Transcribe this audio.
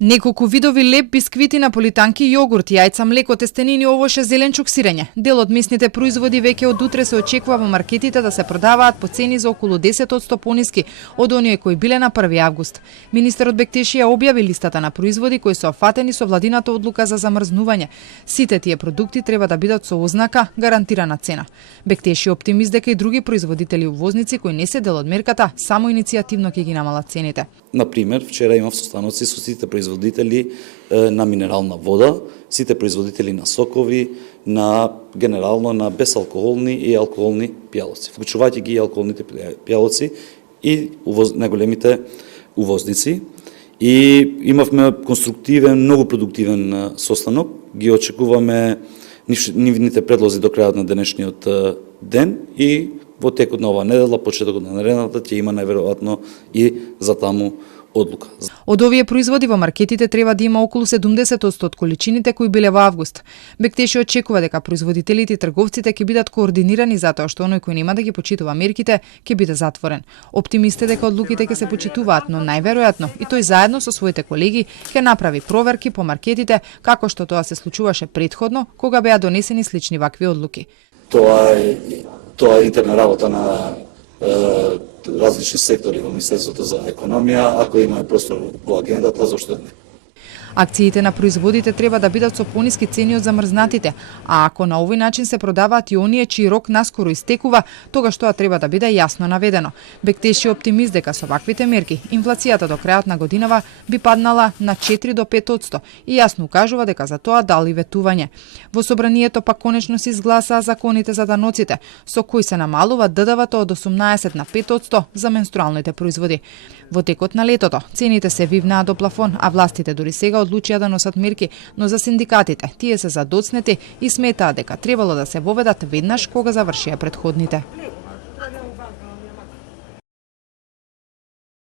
Неколку видови леп, бисквити, наполитанки, јогурт, јајца, млеко, тестенини, овоше, зеленчук, сирење. Дел од месните производи веќе од утре се очекува во маркетите да се продаваат по цени за околу 10% пониски од оние кои биле на 1 август. Министерот Бектеши ја објави листата на производи кои се офатени со владината одлука за замрзнување. Сите тие продукти треба да бидат со ознака гарантирана цена. Бектеши оптимист дека и други производители и увозници кои не се дел од мерката само иницијативно ќе ги намалат цените. Например, вчера имав состаноци со сите производители на минерална вода, сите производители на сокови, генерално на безалкохолни и алкохолни пијалоци, вклучувајќи ги и алкохолните пијалоци и најголемите увозници. И имавме конструктивен, многу продуктивен состанок. Ги очекуваме нивните предлози до крајот на денешниот ден и во текот на оваа недела, почетокот на наредната, ќе има најверојатно и за таму одлука. Од овие производи во маркетите треба да има околу 70% од количините кои биле во август. Бектеши очекува дека производителите и трговците ќе бидат координирани затоа што оној кој нема да ги почитува мерките ќе биде затворен. Оптимист е дека одлуките ќе се почитуваат, но најверојатно и тој заедно со своите колеги ќе направи проверки по маркетите како што тоа се случуваше претходно кога беа донесени слични вакви одлуки. Тоа е интерна работа на различни сектори во Министерството за економија, ако има простор во агендата, зошто не? Акциите на производите треба да бидат со пониски цени од замрзнатите, а ако на овој начин се продаваат и оние чиј рок наскоро истекува, тогаш тоа треба да биде јасно наведено. Бектеши оптимист дека со ваквите мерки инфлацијата до крајот на годинава би паднала на 4 до 5% и јасно укажува дека за тоа дали ветување. Во собранието пак конечно се изгласаа законите за даноците, со кои се намалува ДДВ-то од 18 на 5% за менструалните производи. Во текот на летото цените се вивнаа до плафон, а властите дури сега одлучија да носат мерки, но за синдикатите тие се задоцнети и сметаат дека требало да се воведат веднаш кога завршија претходните.